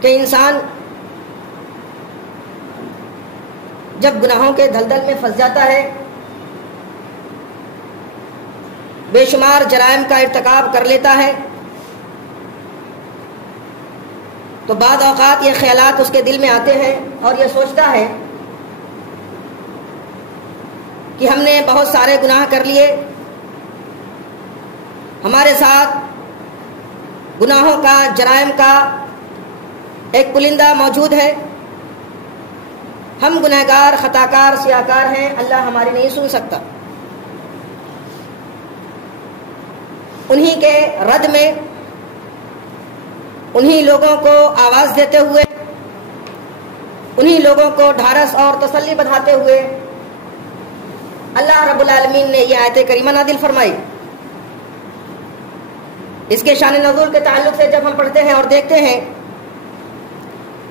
کہ انسان جب گناہوں کے دلدل میں پھنس جاتا ہے، بے شمار جرائم کا ارتکاب کر لیتا ہے، تو بعض اوقات یہ خیالات اس کے دل میں آتے ہیں اور یہ سوچتا ہے کہ ہم نے بہت سارے گناہ کر لیے، ہمارے ساتھ گناہوں کا، جرائم کا ایک پلندہ موجود ہے، ہم گنہگار، خطاکار، سیاکار ہیں، اللہ ہماری نہیں سن سکتا۔ انہی کے رد میں، انہی لوگوں کو آواز دیتے ہوئے، انہی لوگوں کو ڈھارس اور تسلی بندھاتے ہوئے اللہ رب العالمین نے یہ آیت کریمہ نازل فرمائی۔ اس کے شان نزول کے تعلق سے جب ہم پڑھتے ہیں اور دیکھتے ہیں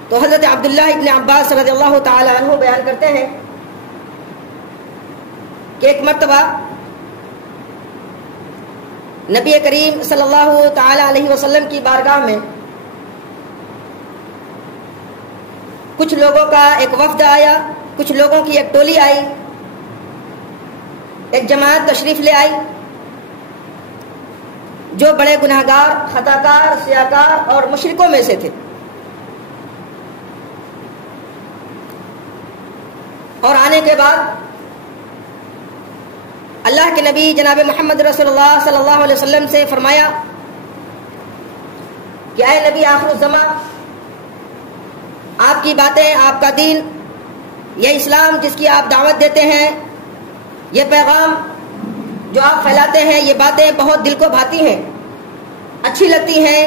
تو حضرت عبداللہ ابن عباس رضی اللہ تعالی عنہ بیان کرتے ہیں کہ ایک مرتبہ نبی کریم صلی اللہ تعالی علیہ وسلم کی بارگاہ میں کچھ لوگوں کا ایک وفد آیا، کچھ لوگوں کی ایک ٹولی آئی، ایک جماعت تشریف لے آئی جو بڑے گناہگار، خطاکار، سیاکار اور مشرکوں میں سے تھے، اور آنے کے بعد اللہ کے نبی جناب محمد رسول اللہ صلی اللہ علیہ وسلم سے فرمایا کہ اے نبی آخر الزمان، آپ کی باتیں، آپ کا دین، یہ اسلام جس کی آپ دعوت دیتے ہیں، یہ پیغام جو آپ پھیلاتے ہیں، یہ باتیں بہت دل کو بھاتی ہیں، اچھی لگتی ہیں،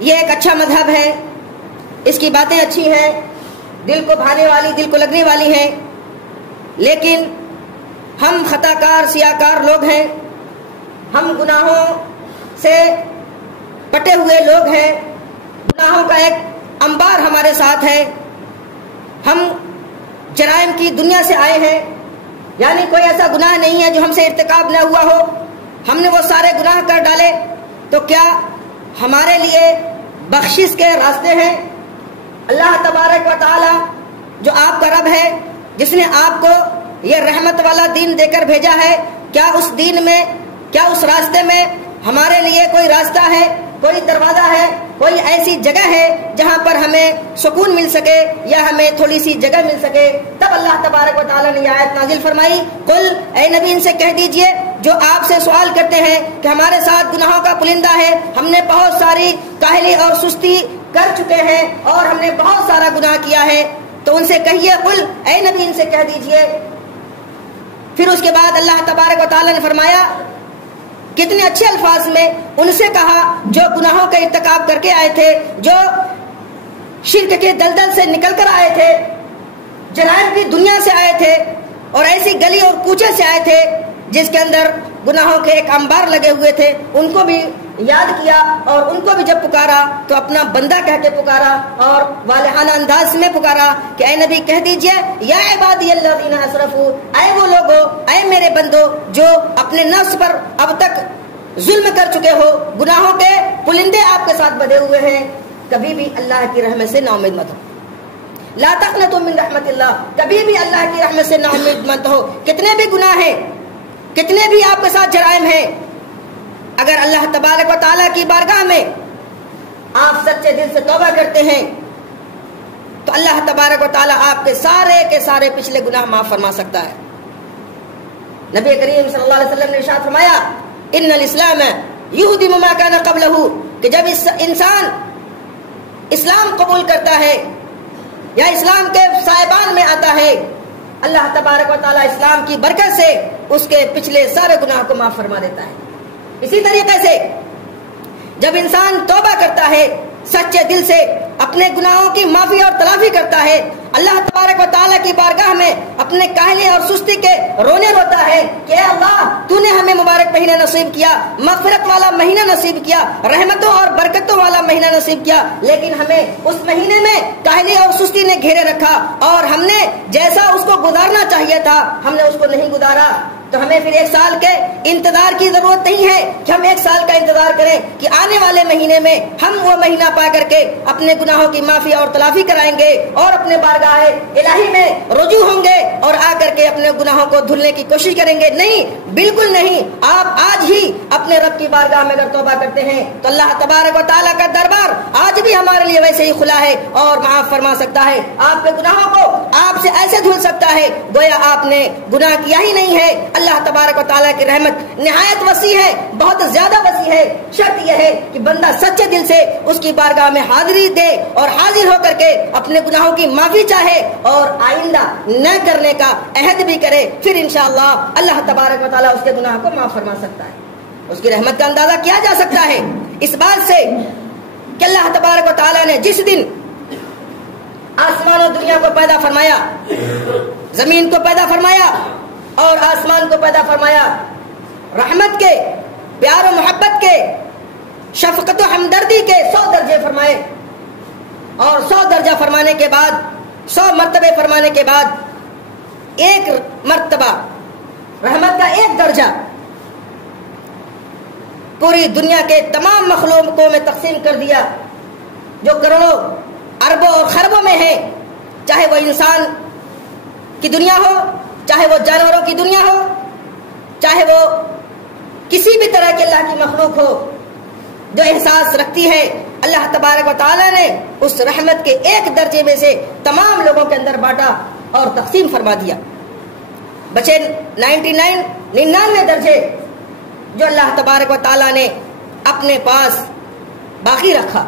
یہ ایک اچھا مذہب ہے، اس کی باتیں اچھی ہیں، دل کو بھانے والی، دل کو لگنے والی ہیں، لیکن ہم خطاکار، سیاکار لوگ ہیں، ہم گناہوں سے پٹے ہوئے لوگ ہیں، گناہوں کا ایک انبار ہمارے ساتھ ہے، ہم جرائم کی دنیا سے آئے ہیں، یعنی کوئی ایسا گناہ نہیں ہے جو ہم سے ارتکاب نہ ہوا ہو، ہم نے وہ سارے گناہ کر ڈالے، تو کیا ہمارے لیے بخشش کے راستے ہیں؟ اللہ تبارک و تعالی جو آپ کا رب ہے، جس نے آپ کو یہ رحمت والا دین دے کر بھیجا ہے، کیا اس دین میں، کیا اس راستے میں ہمارے لیے کوئی راستہ ہے، کوئی دروازہ ہے، کوئی ایسی جگہ ہے جہاں پر ہمیں سکون مل سکے یا ہمیں تھوڑی سی جگہ مل سکے؟ تب اللہ تبارک و تعالیٰ نے یہ آیت نازل فرمائی، قل، اے نبی ان سے کہہ دیجئے جو آپ سے سوال کرتے ہیں کہ ہمارے ساتھ گناہوں کا پلندہ ہے، ہم نے بہت ساری کاہلی اور سستی کر چکے ہیں اور ہم نے بہت سارا گناہ کیا ہے، تو ان سے کہیے، قل، اے نبی ان سے کہہ دیجئے۔ پھر اس کے بعد اللہ تبارک و تعالیٰ نے فرمایا، کتنے اچھے الفاظ میں ان سے کہا جو گناہوں کا ارتکاب کر کے آئے تھے، جو شرک کے دلدل سے نکل کر آئے تھے، جرائم کی دنیا سے آئے تھے اور ایسی گلی اور کوچے سے آئے تھے جس کے اندر گناہوں کے ایک انبار لگے ہوئے تھے، ان کو بھی یاد کیا اور ان کو بھی جب پکارا تو اپنا بندہ کہہ کے پکارا اور والہانہ انداز میں پکارا کہ اے نبی کہہ دیجئے، یا عبادی الذین اسرفوا، اے وہ لوگو، اے میرے بندو جو اپنے نفس پر اب تک ظلم کر چکے ہو، گناہوں کے پلندے آپ کے ساتھ بدے ہوئے ہیں، کبھی بھی اللہ کی رحمت سے نا امید مت ہو، لا تقنطوا من رحمت اللہ، کبھی بھی اللہ کی رحمت سے نا امید مت ہو۔ کتنے بھی گناہ ہیں، کتنے بھی آپ کے ساتھ جرائم ہیں، اگر اللہ تبارک و تعالیٰ کی بارگاہ میں آپ سچے دل سے توبہ کرتے ہیں تو اللہ تبارک و تعالیٰ آپ کے سارے پچھلے گناہ معاف فرما سکتا ہے۔ نبی کریم صلی اللہ علیہ وسلم نے ارشاد فرمایا، ان الاسلام یہدم ما کان قبلہ، کہ جب انسان اسلام قبول کرتا ہے یا اسلام کے صاحبان میں آتا ہے، اللہ تبارک و تعالیٰ اسلام کی برکت سے اس کے پچھلے سارے گناہ کو معاف فرما دیتا ہے۔ اسی طریقے سے جب انسان توبہ کرتا ہے، سچے دل سے اپنے گناہوں کی معافی اور تلافی کرتا ہے، اللہ تبارک و تعالیٰ کی بارگاہ میں اپنے کاہلی اور سستی کے رونے روتا ہے کہ اے اللہ، تو نے ہمیں مبارک مہینہ نصیب کیا، مغفرت والا مہینہ نصیب کیا، رحمتوں اور برکتوں والا مہینہ نصیب کیا، لیکن ہمیں اس مہینے میں کاہلی اور سستی نے گھیرے رکھا اور ہم نے جیسا اس کو گزارنا چاہیے تھا ہم نے اس کو نہیں گزارا۔ تو ہمیں پھر 1 سال کے انتظار کی ضرورت نہیں ہے کہ ہم 1 سال کا انتظار کریں کہ آنے والے مہینے میں ہم وہ مہینہ پا کر کے اپنے گناہوں کی معافی اور تلافی کرائیں گے اور اپنے بارگاہ الہی میں رجوع ہوں گے اور آ کر کے اپنے گناہوں کو دھلنے کی کوشش کریں گے. نہیں، بالکل نہیں. آپ آج ہی اپنے رب کی بارگاہ میں اگر توبہ کرتے ہیں تو اللہ تبارک و تعالیٰ کا دربار آج بھی ہمارے لیے ویسے ہی کھلا ہے اور معاف فرما سکتا ہے. آپ کے گناہوں کو آپ سے ایسے دھل سکتا ہے گویا آپ نے گناہ کیا ہی نہیں ہے. اللہ تبارک و تعالیٰ کی رحمت نہایت وسیع ہے، بہت زیادہ وسیع ہے. شرط یہ ہے کہ بندہ سچے دل سے اس کی بارگاہ میں حاضری دے اور حاضر ہو کر کے اپنے گناہوں کی معافی چاہے اور آئندہ نہ کرنے کا عہد بھی کرے. پھر انشاءاللہ اللہ تبارک و تعالیٰ اس کے گناہ کو معاف فرما سکتا ہے. اس کی رحمت کا اندازہ کیا جا سکتا ہے اس بات سے کہ اللہ تبارک و تعالیٰ نے جس دن آسمان و دنیا کو پیدا فرمایا، زمین کو پیدا فرمایا اور آسمان کو پیدا فرمایا، رحمت کے، پیار و محبت کے، شفقت و ہمدردی کے 100 درجے فرمائے اور 100 درجہ فرمانے کے بعد 100 مرتبے فرمانے کے بعد ایک مرتبہ رحمت کا ایک درجہ پوری دنیا کے تمام مخلوقوں میں تقسیم کر دیا جو کروڑوں اربوں اور خربوں میں ہے، چاہے وہ انسان کی دنیا ہو، چاہے وہ جانوروں کی دنیا ہو، چاہے وہ کسی بھی طرح کے اللہ کی مخلوق ہو جو احساس رکھتی ہے. اللہ تبارک و تعالیٰ نے اس رحمت کے ایک درجے میں سے تمام لوگوں کے اندر بانٹا اور تقسیم فرما دیا. بچے 99 درجے جو اللہ تبارک و تعالیٰ نے اپنے پاس باقی رکھا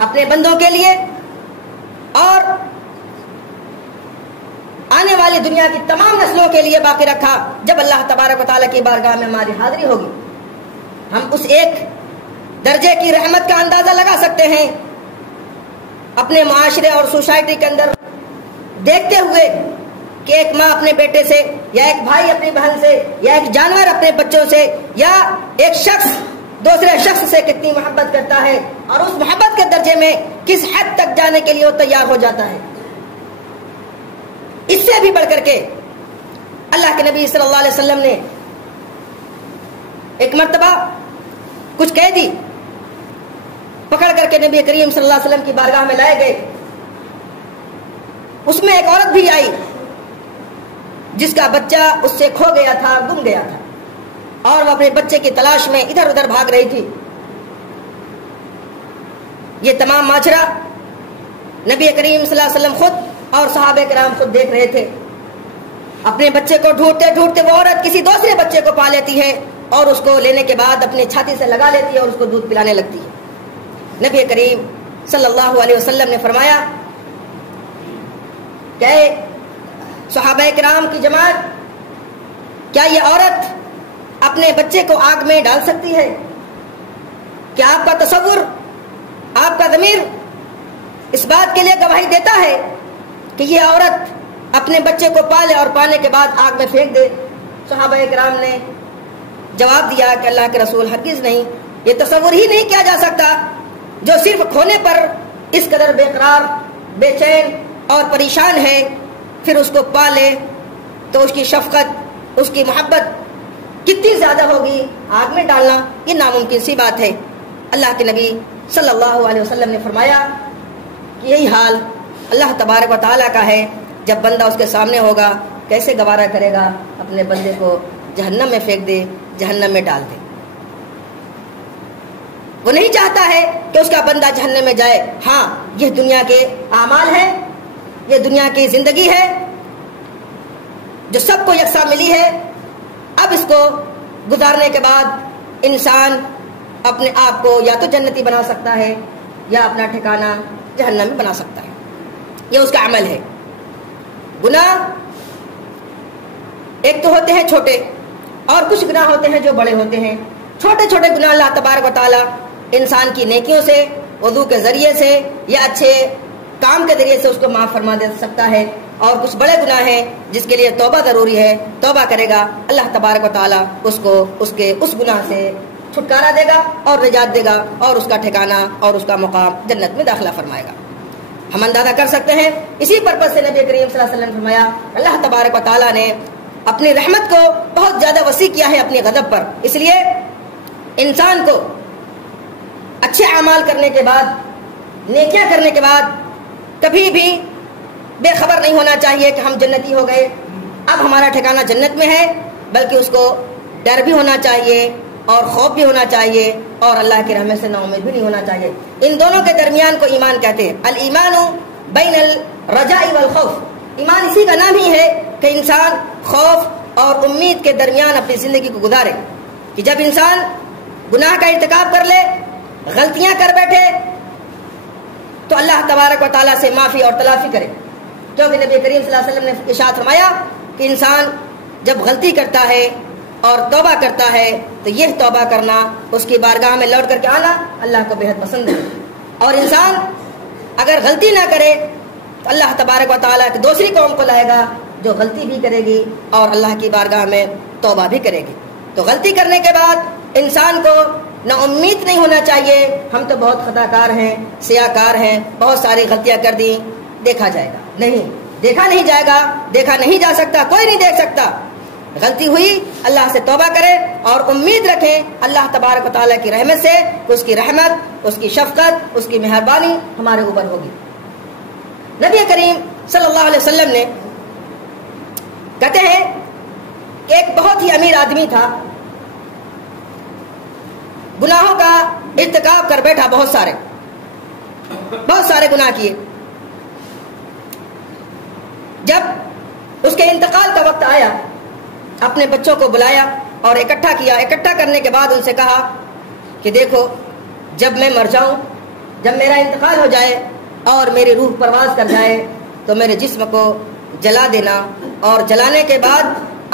اپنے بندوں کے لیے اور آنے والی دنیا کی تمام نسلوں کے لیے باقی رکھا. جب اللہ تبارک و تعالیٰ کی بارگاہ میں ہماری حاضری ہوگی ہم اس ایک درجے کی رحمت کا اندازہ لگا سکتے ہیں. اپنے معاشرے اور سوسائٹی کے اندر دیکھتے ہوئے کہ ایک ماں اپنے بیٹے سے یا ایک بھائی اپنی بہن سے یا ایک جانور اپنے بچوں سے یا ایک شخص دوسرے شخص سے کتنی محبت کرتا ہے اور اس محبت کے درجے میں کس حد تک جانے کے لیے وہ تیار ہو جاتا ہے. اس سے بھی بڑھ کر کے اللہ کے نبی صلی اللہ علیہ وسلم نے ایک مرتبہ کچھ قیدی پکڑ کر کے نبی کریم صلی اللہ علیہ وسلم کی بارگاہ میں لائے گئے. اس میں ایک عورت بھی آئی جس کا بچہ اس سے کھو گیا تھا، گم گیا تھا اور وہ اپنے بچے کی تلاش میں ادھر ادھر بھاگ رہی تھی. یہ تمام ماجرا نبی کریم صلی اللہ علیہ وسلم خود اور صحابہ کرام خود دیکھ رہے تھے. اپنے بچے کو ڈھونڈتے ڈھونڈتے وہ عورت کسی دوسرے بچے کو پا لیتی ہے اور اس کو لینے کے بعد اپنی چھاتی سے لگا لیتی ہے اور اس کو دودھ پلانے لگتی ہے. نبی کریم صلی اللہ علیہ وسلم نے فرمایا کہ صحابہ کرام کی جماعت، کیا یہ عورت اپنے بچے کو آگ میں ڈال سکتی ہے؟ کیا آپ کا تصور، آپ کا ضمیر اس بات کے لیے گواہی دیتا ہے کہ یہ عورت اپنے بچے کو پالے اور پانے کے بعد آگ میں پھینک دے؟ صحابہ کرام نے جواب دیا کہ اللہ کے رسول ہرگز نہیں، یہ تصور ہی نہیں کیا جا سکتا. جو صرف کھونے پر اس قدر بے قرار، بے چین اور پریشان ہے، پھر اس کو پالے تو اس کی شفقت، اس کی محبت کتنی زیادہ ہوگی. آگ میں ڈالنا یہ ناممکن سی بات ہے. اللہ کے نبی صلی اللہ علیہ وسلم نے فرمایا کہ یہی حال اللہ تبارک و تعالیٰ کا ہے. جب بندہ اس کے سامنے ہوگا کیسے گوارا کرے گا اپنے بندے کو جہنم میں پھینک دے، جہنم میں ڈال دے. وہ نہیں چاہتا ہے کہ اس کا بندہ جہنم میں جائے. ہاں، یہ دنیا کے اعمال ہیں، یہ دنیا کی زندگی ہے جو سب کو یکساں ملی ہے. اب اس کو گزارنے کے بعد انسان اپنے آپ کو یا تو جنتی بنا سکتا ہے یا اپنا ٹھکانہ جہنم میں بنا سکتا ہے. یہ اس کا عمل ہے. گناہ ایک تو ہوتے ہیں چھوٹے اور کچھ گناہ ہوتے ہیں جو بڑے ہوتے ہیں. چھوٹے چھوٹے گناہ اللہ تبارک و تعالیٰ انسان کی نیکیوں سے، وضو کے ذریعے سے یا اچھے کام کے ذریعے سے اس کو معاف فرما دے سکتا ہے. اور کچھ بڑے گناہ ہیں جس کے لیے توبہ ضروری ہے. توبہ کرے گا اللہ تبارک و تعالیٰ اس کو اس گناہ سے چھٹکارا دے گا اور نجات دے گا اور اس کا ٹھکانہ اور اس کا مقام جنت میں داخلہ فرمائے گا. ہم اندازہ کر سکتے ہیں اسی پرپس سے نبی کریم صلی اللہ علیہ وسلم نے فرمایا اللہ تبارک و تعالیٰ نے اپنی رحمت کو بہت زیادہ وسیع کیا ہے اپنی غضب پر. اس لیے انسان کو اچھے اعمال کرنے کے بعد، نیکیاں کرنے کے بعد کبھی بھی بے خبر نہیں ہونا چاہیے کہ ہم جنتی ہو گئے، اب ہمارا ٹھکانہ جنت میں ہے، بلکہ اس کو ڈر بھی ہونا چاہیے اور خوف بھی ہونا چاہیے اور اللہ کی رحمت سے نا امید بھی نہیں ہونا چاہیے. ان دونوں کے درمیان کو ایمان کہتے ہیں. الایمان بین الرجاء والخوف. ایمان اسی کا نام ہی ہے کہ انسان خوف اور امید کے درمیان اپنی زندگی کو گزارے. کہ جب انسان گناہ کا ارتکاب کر لے، غلطیاں کر بیٹھے، تو اللہ تبارک و تعالیٰ سے معافی اور تلافی کرے. کیونکہ نبی کریم صلی اللہ علیہ وسلم نے ارشاد فرمایا کہ انسان جب غلطی کرتا ہے اور توبہ کرتا ہے تو یہ توبہ کرنا، اس کی بارگاہ میں لوٹ کر کے آنا اللہ کو بہت پسند ہے. اور انسان اگر غلطی نہ کرے تو اللہ تبارک و تعالیٰ کی دوسری قوم کو لائے گا جو غلطی بھی کرے گی اور اللہ کی بارگاہ میں توبہ بھی کرے گی. تو غلطی کرنے کے بعد انسان کو نا امید نہیں ہونا چاہیے. ہم تو بہت خطا کار ہیں، سیاہ کار ہیں، بہت ساری غلطیاں کر دی، دیکھا جائے گا. نہیں، دیکھا نہیں جائے گا، دیکھا نہیں جا سکتا، کوئی نہیں دیکھ سکتا. غلطی ہوئی، اللہ سے توبہ کرے اور امید رکھیں اللہ تبارک و تعالیٰ کی رحمت سے، اس کی رحمت، اس کی شفقت، اس کی مہربانی ہمارے اوپر ہوگی. نبی کریم صلی اللہ علیہ وسلم نے کہتے ہیں کہ ایک بہت ہی امیر آدمی تھا، گناہوں کا ارتکاب کر بیٹھا، بہت سارے گناہ کیے. جب اس کے انتقال کا وقت آیا، اپنے بچوں کو بلایا اور اکٹھا کیا. اکٹھا کرنے کے بعد ان سے کہا کہ دیکھو، جب میں مر جاؤں، جب میرا انتقال ہو جائے اور میری روح پرواز کر جائے تو میرے جسم کو جلا دینا، اور جلانے کے بعد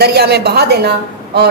دریا میں بہا دینا اور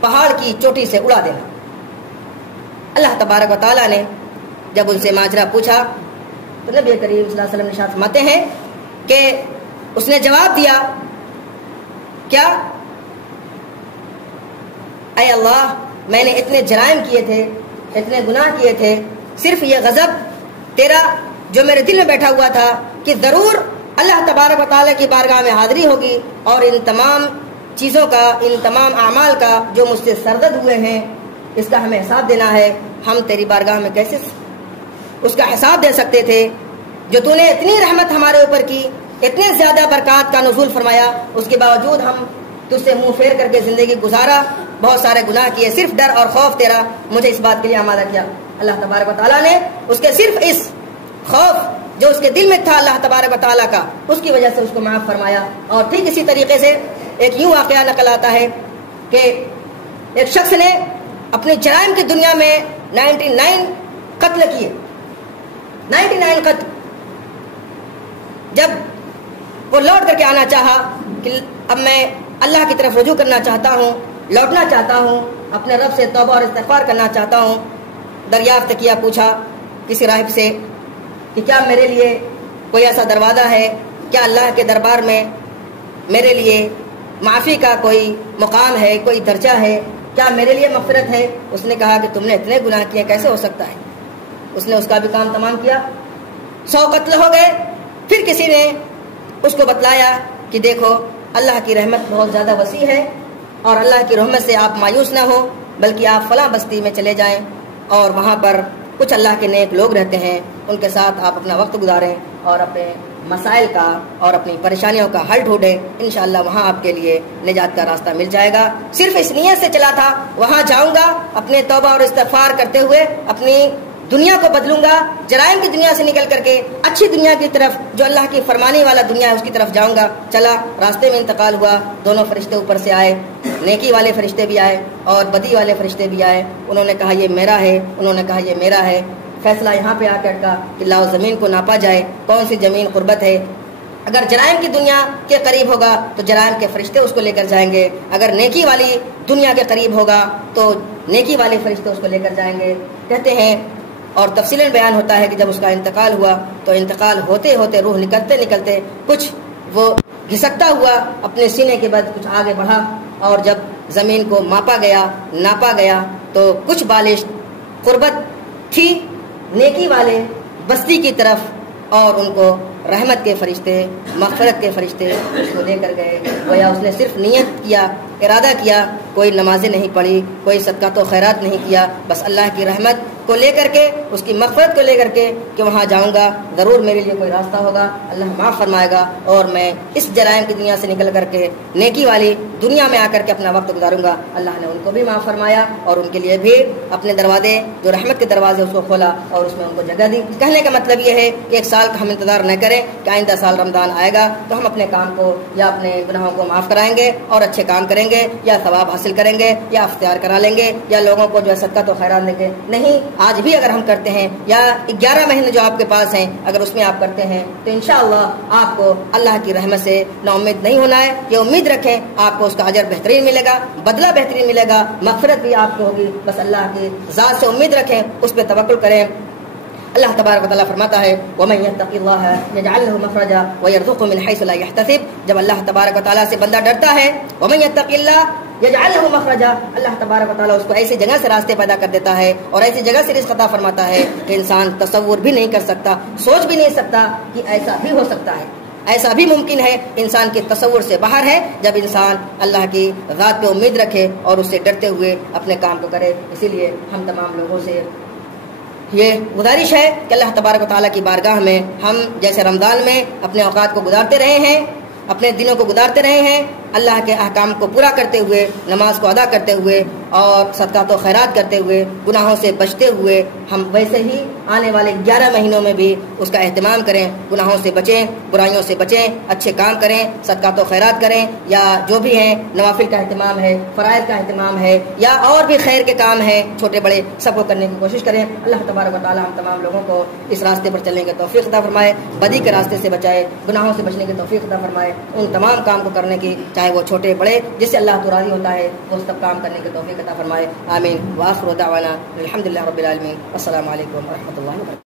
پہاڑ کی چوٹی سے اڑا دینا. اللہ تبارک و تعالیٰ نے جب ان سے ماجرا پوچھا تو نبی کریم صلی اللہ علیہ وسلم ارشاد فرماتے ہیں کہ اس نے جواب دیا، کیا اے اللہ، میں نے اتنے جرائم کیے تھے، اتنے گناہ کیے تھے، صرف یہ غضب تیرا جو میرے دل میں بیٹھا ہوا تھا کہ ضرور اللہ تبارک و تعالیٰ کی بارگاہ میں حاضری ہوگی اور ان تمام چیزوں کا، ان تمام اعمال کا جو مجھ سے سرزد ہوئے ہیں، اس کا ہمیں حساب دینا ہے. ہم تیری بارگاہ میں کیسے اس کا حساب دے سکتے تھے؟ جو تو نے اتنی رحمت ہمارے اوپر کی، اتنے زیادہ برکات کا نزول فرمایا، اس کے باوجود ہم تجھ سے منہ پھیر کر کے زندگی گزارا، بہت سارے گناہ کیے، صرف ڈر اور خوف تیرا مجھے اس بات کے لیے آمادہ کیا. اللہ تبارک و تعالیٰ نے اس کے صرف اس خوف جو اس کے دل میں تھا اللہ تبارک و تعالیٰ کا، اس کی وجہ سے اس کو معاف فرمایا. اور ٹھیک اسی طریقے سے ایک یوں واقعہ نقل آتا ہے کہ ایک شخص نے اپنے جرائم کی دنیا میں 99 قتل کیے، 99 قتل. جب وہ لوٹ کر کے آنا چاہا کہ اب میں اللہ کی طرف رجوع کرنا چاہتا ہوں، لوٹنا چاہتا ہوں، اپنے رب سے توبہ اور استغفار کرنا چاہتا ہوں، دریافت کیا، پوچھا کسی راہب سے کہ کیا میرے لیے کوئی ایسا دروازہ ہے، کیا اللہ کے دربار میں میرے لیے معافی کا کوئی مقام ہے، کوئی درجہ ہے، کیا میرے لیے مغفرت ہے؟ اس نے کہا کہ تم نے اتنے گناہ کیے، کیسے ہو سکتا ہے؟ اس نے اس کا بھی کام تمام کیا، 100 قتل ہو گئے. پھر کسی نے اس کو بتلایا کہ دیکھو، اللہ کی رحمت بہت زیادہ وسیع ہے اور اللہ کی رحمت سے آپ مایوس نہ ہو، بلکہ آپ فلاں بستی میں چلے جائیں اور وہاں پر کچھ اللہ کے نیک لوگ رہتے ہیں، ان کے ساتھ آپ اپنا وقت گزاریں اور اپنے مسائل کا اور اپنی پریشانیوں کا حل ڈھونڈیں. انشاءاللہ وہاں آپ کے لیے نجات کا راستہ مل جائے گا. صرف اس نیت سے چلا تھا، وہاں جاؤں گا اپنے توبہ اور استغفار کرتے ہوئے اپنی دنیا کو بدلوں گا، جرائم کی دنیا سے نکل کر کے اچھی دنیا کی طرف، جو اللہ کی فرمانے والا دنیا ہے، اس کی طرف جاؤں گا. چلا، راستے میں انتقال ہوا، دونوں فرشتے اوپر سے آئے، نیکی والے فرشتے بھی آئے اور بدی والے فرشتے بھی آئے. انہوں نے کہا یہ میرا ہے، انہوں نے کہا یہ میرا ہے. فیصلہ یہاں پہ آ کے اٹکا کہ لاؤ زمین کو ناپا جائے، کون سی زمین قربت ہے. اگر جرائم کی دنیا کے قریب ہوگا تو جرائم کے فرشتے اس کو لے کر جائیں گے، اگر نیکی والی دنیا کے قریب ہوگا تو نیکی والے فرشتے اس کو لے کر جائیں گے. کہتے ہیں اور تفصیلاً بیان ہوتا ہے کہ جب اس کا انتقال ہوا تو انتقال ہوتے ہوتے روح نکلتے نکلتے کچھ وہ گھسکتا ہوا اپنے سینے کے بعد کچھ آگے بڑھا، اور جب زمین کو ماپا گیا، ناپا گیا تو کچھ بالش قربت تھی نیکی والے بستی کی طرف، اور ان کو رحمت کے فرشتے، مغفرت کے فرشتے اس کو لے کر گئے. گویا اس نے صرف نیت کیا، ارادہ کیا، کوئی نمازیں نہیں پڑھی، کوئی صدقات و خیرات نہیں کیا، بس اللہ کی رحمت کو لے کر کے، اس کی مغفرت کو لے کر کے کہ وہاں جاؤں گا، ضرور میرے لیے کوئی راستہ ہوگا، اللہ معاف فرمائے گا اور میں اس جرائم کی دنیا سے نکل کر کے نیکی والی دنیا میں آ کر کے اپنا وقت گزاروں گا. اللہ نے ان کو بھی معاف فرمایا اور ان کے لیے بھی اپنے دروازے، جو رحمت کے دروازے، اس کو کھولا اور اس میں ان کو جگہ دی. کہنے کا مطلب یہ ہے کہ ایک سال کا ہم انتظار نہ کریں کہ آئندہ سال رمضان آئے گا تو ہم اپنے کام کو یا اپنے گناہوں کو معاف کرائیں گے اور اچھے کام کریں گے یا ثواب حاصل کریں گے یا اختیار کرا لیں گے یا لوگوں کو جو ہے صدقہ تو خیرات دیں گے. نہیں، آج بھی اگر ہم کرتے ہیں یا 11 مہینے جو آپ کے پاس ہیں اگر اس میں آپ کرتے ہیں تو انشاءاللہ آپ کو اللہ کی رحمت سے نا امید نہیں ہونا ہے. یہ امید رکھیں آپ کو اس کا اجر بہترین ملے گا، بدلہ بہترین ملے گا، مغفرت بھی آپ کو ہوگی. بس اللہ کی ذات سے امید رکھیں، اس پہ توکل کریں. اللہ تبارک و تعالیٰ فرماتا ہے وَمَن يَتَّقِ اللَّهَ يَجْعَل لَهُ مَخْرَجًا وَيَرْزُقْهُ مِنْ حَيْثُ لَا يَحْتَسِبُ. جب اللہ تبارک و تعالیٰ سے بندہ ڈرتا ہے، وَمَن يَتَّقِ اللَّهَ يَجْعَل لَهُ مَخْرَجًا، اللہ تبارک و تعالیٰ اس کو ایسی جگہ سے راستے پیدا کر دیتا ہے اور ایسی جگہ سے رزق عطا فرماتا ہے کہ انسان تصور بھی نہیں کر سکتا، سوچ بھی نہیں سکتا کہ ایسا بھی ہو سکتا ہے، ایسا بھی ممکن ہے. انسان کے تصور سے باہر ہے جب انسان اللہ کی ذات پہ امید رکھے اور اس سے ڈرتے ہوئے اپنے کام کو کرے. اسی لیے ہم تمام لوگوں سے یہ گزارش ہے کہ اللہ تبارک و تعالیٰ کی بارگاہ میں ہم جیسے رمضان میں اپنے اوقات کو گزارتے رہے ہیں، اپنے دنوں کو گزارتے رہے ہیں، اللہ کے احکام کو پورا کرتے ہوئے، نماز کو ادا کرتے ہوئے اور صدقات و خیرات کرتے ہوئے، گناہوں سے بچتے ہوئے، ہم ویسے ہی آنے والے 11 مہینوں میں بھی اس کا اہتمام کریں. گناہوں سے بچیں، برائیوں سے بچیں، اچھے کام کریں، صدقات و خیرات کریں، یا جو بھی ہیں نوافل کا اہتمام ہے، فرائض کا اہتمام ہے، یا اور بھی خیر کے کام ہیں چھوٹے بڑے، سب کو کرنے کی کوشش کریں. اللہ تبارک و تعالی ہم تمام لوگوں کو اس راستے پر چلنے کی توفیق عطا فرمائے، بدی کے راستے سے بچائے، گناہوں سے بچنے کی توفیق عطا فرمائے، ان تمام کام کو کرنے کی، چاہے وہ چھوٹے بڑے، جس سے اللہ تو راضی ہوتا ہے، وہ سب کام کرنے کی توفیق عطا فرمائے. آمین. وآخر دعوانا الحمدللہ رب العالمین. السلام علیکم ورحمۃ اللہ وبرکاتہ.